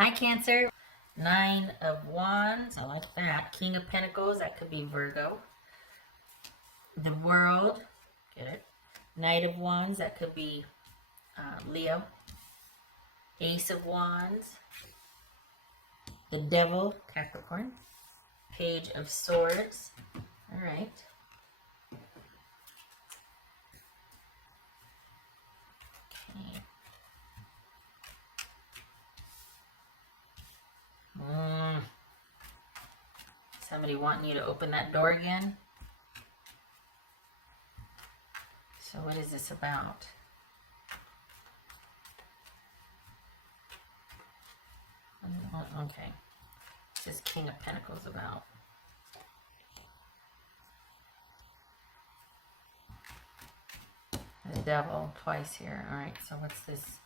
Hi, Cancer. Nine of Wands. I like that. King of Pentacles. That could be Virgo. The World. Get it? Knight of Wands. That could be Leo. Ace of Wands. The Devil. Capricorn. Page of Swords. All right. Okay. Somebody wanting you to open that door again. So what is this about? Okay. This is King of Pentacles about. The Devil twice here. All right, so what's this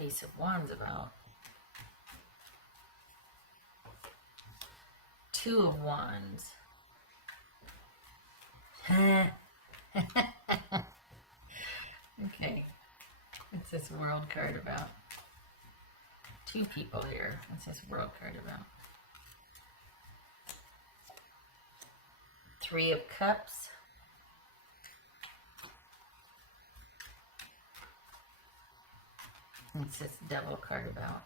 Ace of Wands about? Two of Wands. Okay. What's this World card about? Two people here. What's this World card about? Three of Cups. What's this Devil card about?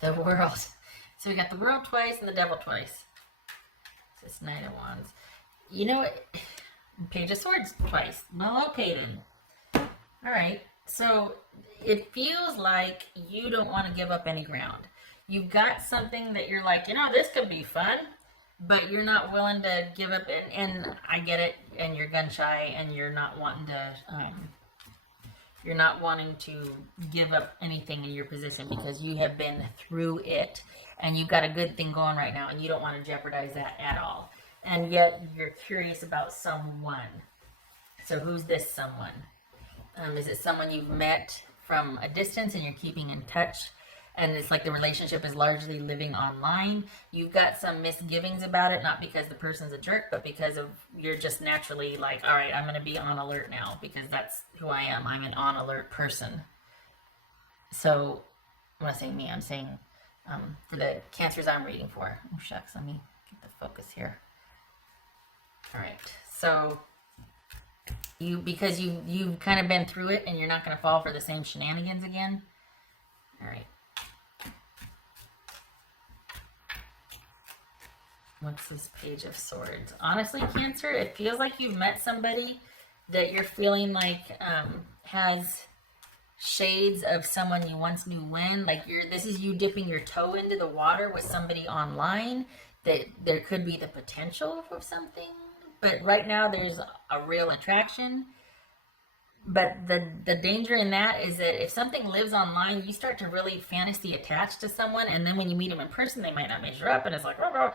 The World. So we got the World twice and the Devil twice. This Knight of Wands. You know what? Page of Swords twice. Well located. Alright. So it feels like you don't want to give up any ground. You've got something that you're like, you know, this could be fun, but you're not willing to give up. And I get it. And you're gun shy and you're not wanting to... You're not wanting to give up anything in your position because you have been through it and you've got a good thing going right now and you don't want to jeopardize that at all. And yet you're curious about someone. So who's this someone? Is it someone you've met from a distance and you're keeping in touch? And it's like the relationship is largely living online. You've got some misgivings about it, not because the person's a jerk, but because of you're just naturally like, all right, I'm going to be on alert now because that's who I am. I'm an on alert person. So I'm not saying me, I'm saying for the Cancers I'm reading for. Oh, shucks, let me get the focus here. All right, so because you've kind of been through it and you're not going to fall for the same shenanigans again. All right. What's this Page of Swords? Honestly, Cancer, it feels like you've met somebody that you're feeling like has shades of someone you once knew when. Like this is you dipping your toe into the water with somebody online. That there could be the potential for something, but right now there's a real attraction. But the danger in that is that if something lives online, you start to really fantasy attach to someone, and then when you meet them in person, they might not measure up, and it's like, rah, rah.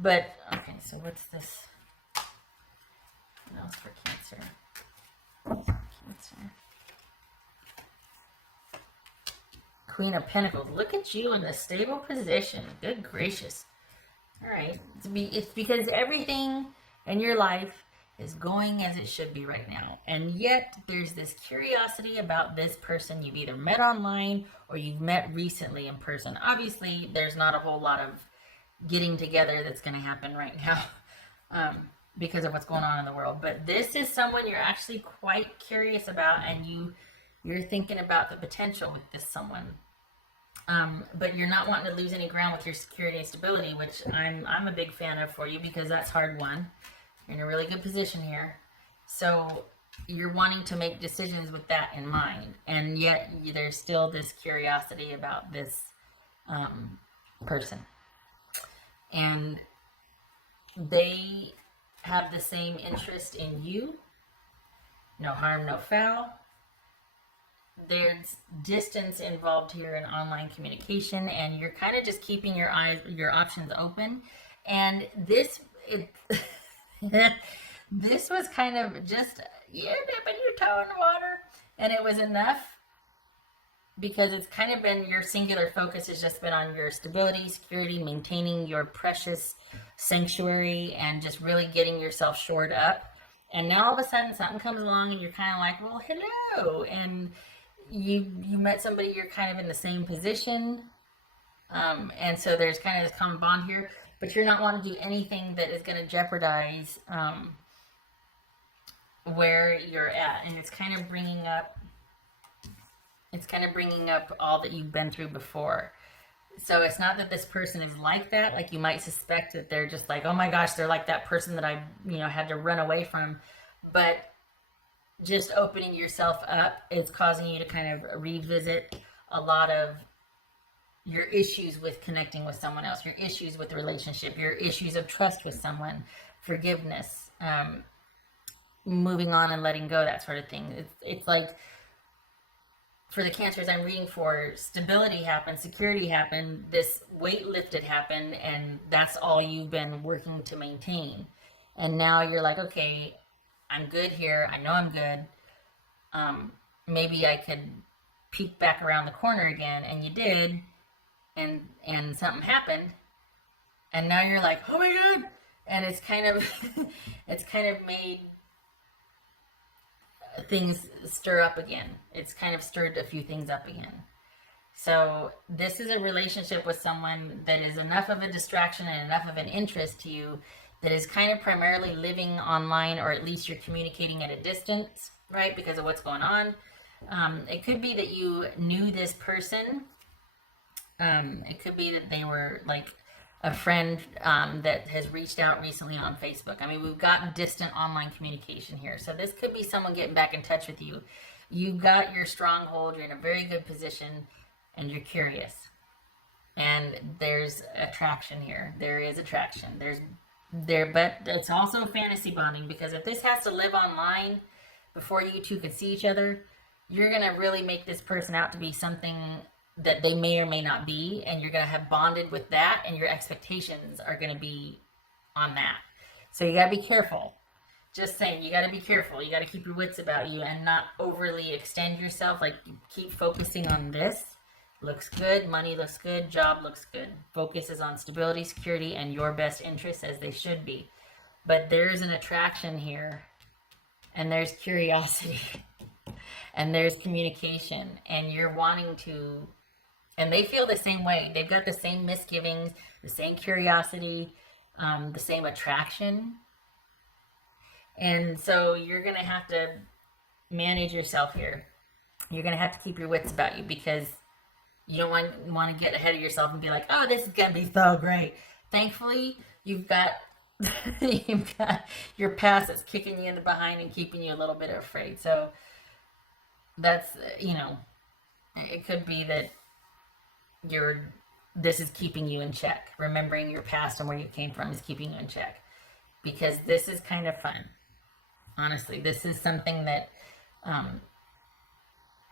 But, okay, so what's this? What else for Cancer? Cancer. Queen of Pentacles. Look at you in a stable position. Good gracious. All right. It's because everything in your life is going as it should be right now. And yet, there's this curiosity about this person you've either met online or you've met recently in person. Obviously, there's not a whole lot of getting together that's going to happen right now because of what's going on in the world. But this is someone you're actually quite curious about, and you're thinking about the potential with this someone. But you're not wanting to lose any ground with your security and stability, which I'm a big fan of for you because that's hard won. You're in a really good position here. So you're wanting to make decisions with that in mind. And yet there's still this curiosity about this person. And they have the same interest in you. No harm, no foul. There's distance involved here in online communication, and you're kind of just keeping your options open. And this was kind of just you're dipping your toe in the water, and it was enough because it's kind of been your singular focus has just been on your stability, security, maintaining your precious sanctuary, and just really getting yourself shored up. And now all of a sudden something comes along, and you're kind of like, well, hello, and you met somebody, you're kind of in the same position, and so there's kind of this common bond here, but you're not wanting to do anything that is going to jeopardize where you're at, and it's kind of bringing up all that you've been through before. So it's not that this person is like that. Like, you might suspect that they're just like, oh my gosh, they're like that person that I, had to run away from. But just opening yourself up is causing you to kind of revisit a lot of your issues with connecting with someone else, your issues with the relationship, your issues of trust with someone, forgiveness, moving on and letting go, that sort of thing. It's like, for the Cancers I'm reading for, stability happened, security happened, this weight lifted happened, and that's all you've been working to maintain. And now you're like, okay, I'm good here. I know I'm good. Maybe I could peek back around the corner again, and you did, and something happened, and now you're like, oh my god, and it's kind of made things stir up again. It's kind of stirred a few things up again. So this is a relationship with someone that is enough of a distraction and enough of an interest to you that is kind of primarily living online, or at least you're communicating at a distance, right? Because of what's going on. It could be that you knew this person. It could be that they were like a friend that has reached out recently on Facebook. I mean, we've got distant online communication here. So this could be someone getting back in touch with you. You've got your stronghold. You're in a very good position, and you're curious. And there's attraction here. There is attraction. But it's also fantasy bonding, because if this has to live online before you two could see each other, you're going to really make this person out to be something that they may or may not be, and you're going to have bonded with that, and your expectations are going to be on that. So you got to be careful. Just saying, you got to be careful. You got to keep your wits about you and not overly extend yourself. Like, keep focusing on this. Looks good, money looks good, job looks good. Focus is on stability, security, and your best interests, as they should be. But there's an attraction here, and there's curiosity, and there's communication, and you're wanting to. And they feel the same way. They've got the same misgivings, the same curiosity, the same attraction. And so you're going to have to manage yourself here. You're going to have to keep your wits about you, because you don't want to get ahead of yourself and be like, oh, this is going to be so great. Thankfully, you've got your past that's kicking you in the behind and keeping you a little bit afraid. So that's, it could be that this is keeping you in check. Remembering your past and where you came from is keeping you in check, because this is kind of fun. Honestly, this is something that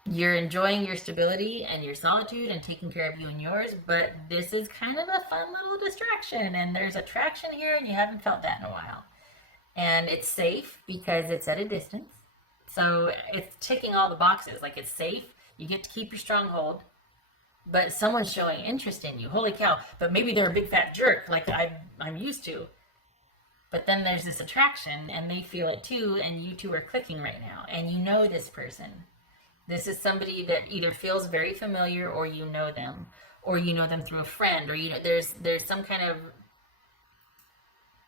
you're enjoying your stability and your solitude and taking care of you and yours, but this is kind of a fun little distraction, and there's attraction here, and you haven't felt that in a while. And it's safe because it's at a distance. So it's ticking all the boxes. Like, it's safe. You get to keep your stronghold. But someone's showing interest in you. Holy cow. But maybe they're a big fat jerk like I'm used to. But then there's this attraction, and they feel it too, and you two are clicking right now. And you know this person. This is somebody that either feels very familiar, or you know them. Or you know them through a friend. Or there's some kind of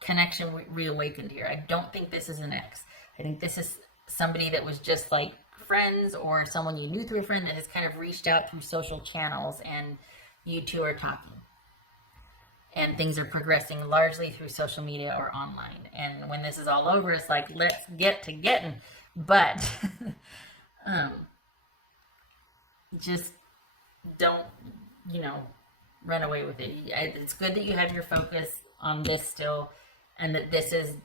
connection reawakened here. I don't think this is an ex. I think this is somebody that was just like friends, or someone you knew through a friend that has kind of reached out through social channels, and you two are talking, and things are progressing largely through social media or online. And when this is all over, it's like, let's get to getting. But just don't run away with it. It's good that you have your focus on this still, and that this is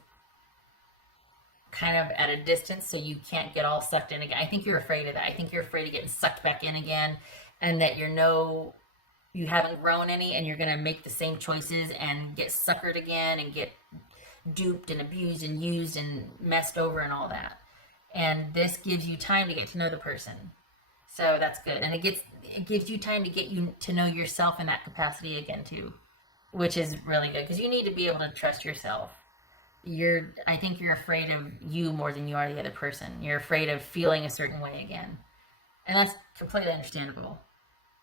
kind of at a distance, so you can't get all sucked in again. I think you're afraid of that. I think you're afraid of getting sucked back in again, and that you haven't grown any, and you're going to make the same choices and get suckered again and get duped and abused and used and messed over and all that. And this gives you time to get to know the person. So that's good. And it gives you time to get you to know yourself in that capacity again too, which is really good, because you need to be able to trust yourself. I think you're afraid of you more than you are the other person. You're afraid of feeling a certain way again. And that's completely understandable.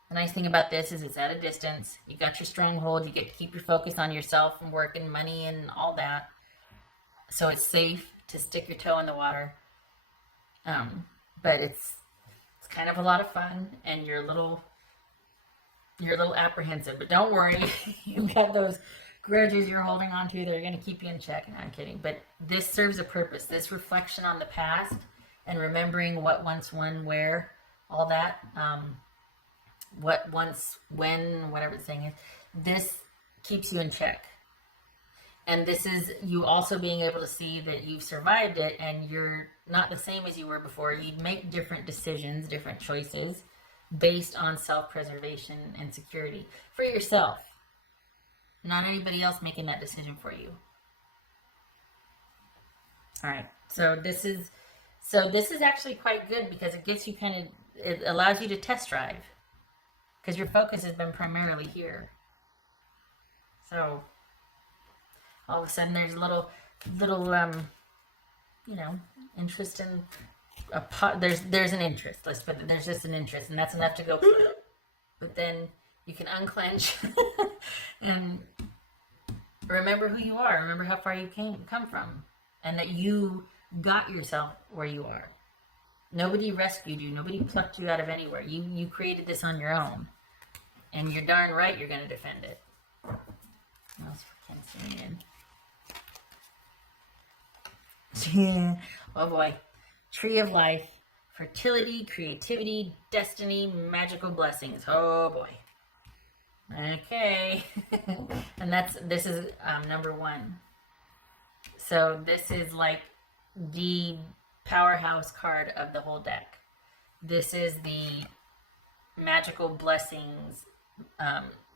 The nice thing about this is it's at a distance. You got your stronghold. You get to keep your focus on yourself and work and money and all that. So it's safe to stick your toe in the water. But it's kind of a lot of fun, and you're a little apprehensive. But don't worry, you've got those grudges you're holding on to that are going to keep you in check. No, I'm kidding. But this serves a purpose. This reflection on the past and remembering what once, when, where, all that. What once, when, whatever the thing is. This keeps you in check. And this is you also being able to see that you've survived it and you're not the same as you were before. You'd make different decisions, different choices based on self-preservation and security for yourself. Not anybody else making that decision for you. All right. So this is actually quite good because it gets you it allows you to test drive because your focus has been primarily here. So all of a sudden there's a little interest in a pot. There's an interest. Let's put it, there's just an interest, and that's enough to go. But then you can unclench and remember who you are. Remember how far you come from, and that you got yourself where you are. Nobody rescued you. Nobody plucked you out of anywhere. You created this on your own, and you're darn right you're going to defend it. What else can I see in? Oh boy. Tree of life, fertility, creativity, destiny, magical blessings. Oh boy. Okay. And this is number 1. So this is like the powerhouse card of the whole deck. This is the magical blessings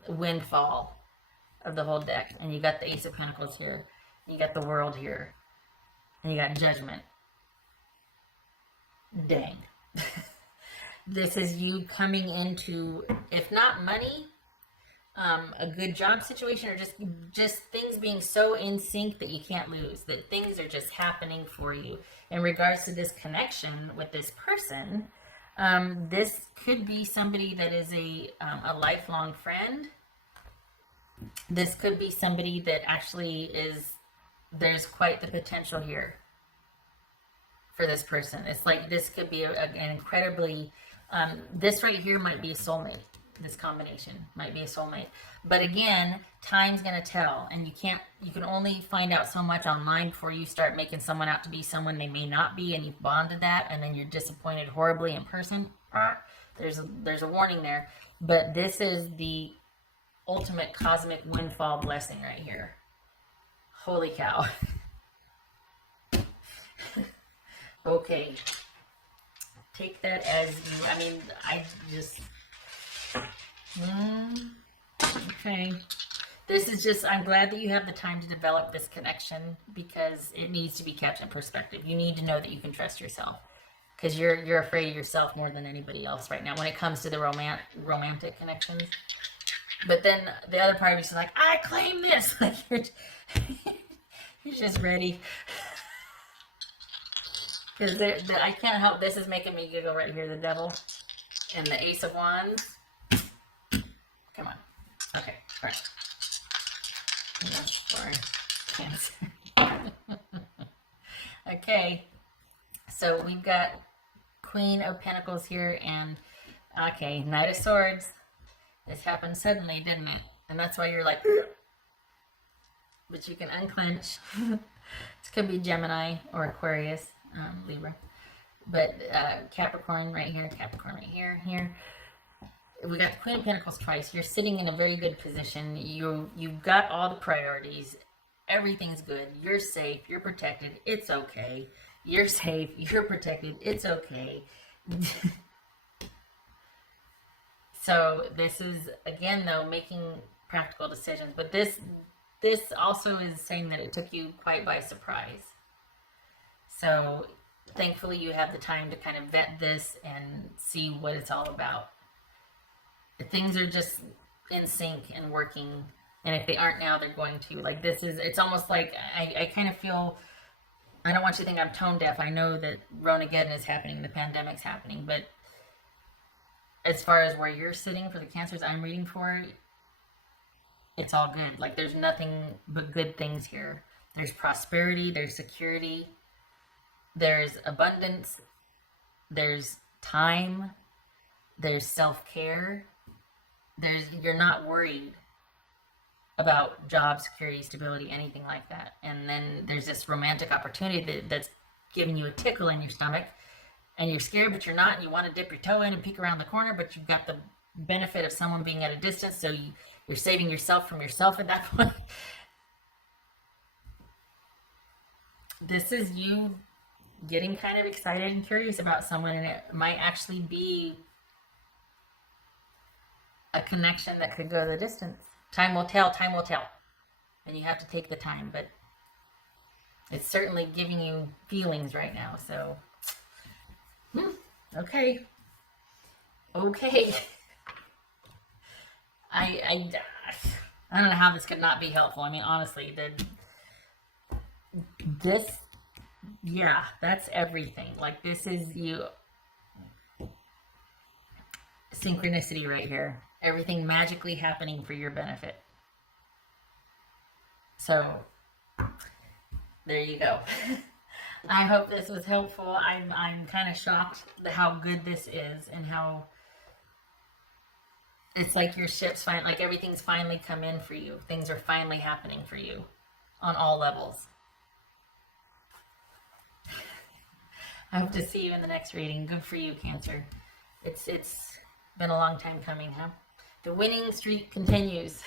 windfall of the whole deck. And you got the Ace of Pentacles here. You got the World here. And you got Judgment. Dang. This is you coming into, if not money, a good job situation, or just things being so in sync that you can't lose, that things are just happening for you. In regards to this connection with this person, this could be somebody that is a lifelong friend. This could be somebody that actually there's quite the potential here for this person. It's like this could be an incredibly, this right here might be a soulmate. This combination might be a soulmate. But again, time's going to tell, and you can only find out so much online before you start making someone out to be someone they may not be, and you've bonded that, and then you're disappointed horribly in person. There's a warning there. But this is the ultimate cosmic windfall blessing right here. Holy cow. Okay. Take that as you, I just, okay. This is just, I'm glad that you have the time to develop this connection because it needs to be kept in perspective. You need to know that you can trust yourself because you're afraid of yourself more than anybody else right now when it comes to the romantic connections. But then the other part of you is like, I claim this. Like you're just ready. Because I can't help, this is making me giggle right here, the Devil and the Ace of Wands. Come on. Okay, all right. For Cancer. Okay, so we've got Queen of Pentacles here, and okay, Knight of Swords. This happened suddenly, didn't it? And that's why you're like, but you can unclench. This could be Gemini or Aquarius, Libra. But Capricorn right here, Capricorn right here, here. We got the Queen of Pentacles twice. You're sitting in a very good position. You've got all the priorities. Everything's good. You're safe. You're protected. It's okay. You're safe. You're protected. It's okay. So this is, again, though, making practical decisions. But this also is saying that it took you quite by surprise. So thankfully you have the time to kind of vet this and see what it's all about. If things are just in sync and working, and if they aren't now, they're going to. Like this is, it's almost like I kind of feel, I don't want you to think I'm tone deaf. I know that Ronageddon is happening, the pandemic's happening, but as far as where you're sitting for the Cancers I'm reading for, it's all good. Like, there's nothing but good things here. There's prosperity, there's security, there's abundance, there's time, there's self-care. You're not worried about job security, stability, anything like that. And then there's this romantic opportunity that's giving you a tickle in your stomach, and you're scared, but you're not, and you want to dip your toe in and peek around the corner, but you've got the benefit of someone being at a distance, so you're saving yourself from yourself at that point. This is you getting kind of excited and curious about someone, and it might actually be a connection that could go the distance. Time will tell, time will tell. And you have to take the time, but it's certainly giving you feelings right now, so okay. Okay. I don't know how this could not be helpful. I mean, honestly, yeah, that's everything. Like, this is you, synchronicity right here. Everything magically happening for your benefit. So, there you go. I hope this was helpful. I'm kind of shocked at how good this is, and how it's like your ship's finally, like everything's finally come in for you. Things are finally happening for you on all levels. I hope to see you in the next reading. Good for you, Cancer. It's been a long time coming, huh? The winning streak continues.